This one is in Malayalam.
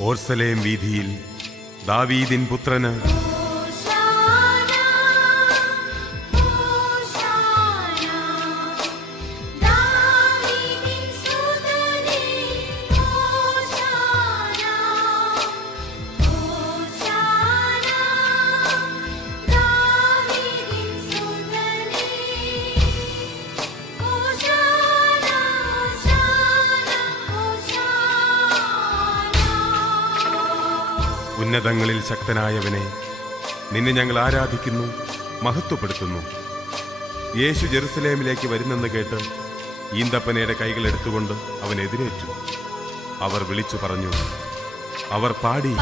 ഓർസലേം വീതിയിൽ ദാവീദിൻ പുത്രന് ഉന്നതങ്ങളിൽ ശക്തനായവനെ നിന്നെ ഞങ്ങൾ ആരാധിക്കുന്നു മഹത്വപ്പെടുത്തുന്നു. യേശു ജെറുസലേമിലേക്ക് വരുന്നെന്ന് കേട്ട് ഈന്തപ്പനയുടെ കൈകൾ എടുത്തുകൊണ്ട് അവൻ എതിരേറ്റു. അവർ വിളിച്ചു പറഞ്ഞു അവർ പാടി.